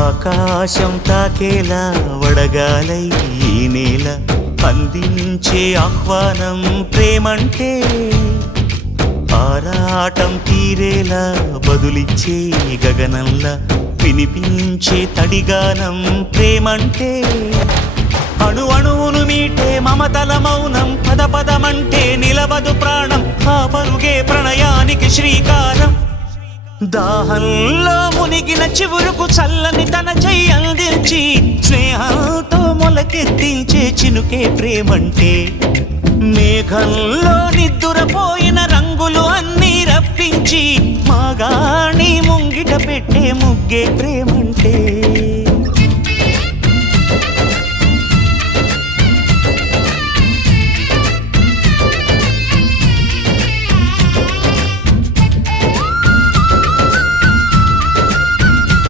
ఆకాశం తాకేలా వడగాలై ఈ నేల అందించే ఆహ్వానం ప్రేమంటే ఆరాటం తీరేలా బదులిచ్చే గగనంలా వినిపించే తడిగానం ప్రేమంటే అణు అణువును మీటే మమతల మౌనం పద పదమంటే నిలవదు ప్రాణం ఆ పరుగే ప్రణయానికి శ్రీకారం దాహంలో మునిగిన చివురుకు చల్లని తన చెయ్యి అందించి స్నేహంతో మొలకెత్తించే చినుకే ప్రేమంటే మేఘంలో నిద్దురపోయిన రంగులు అన్నీ రప్పించి మాగాణి ముంగిట పెట్టే ముగ్గే ప్రేమంటే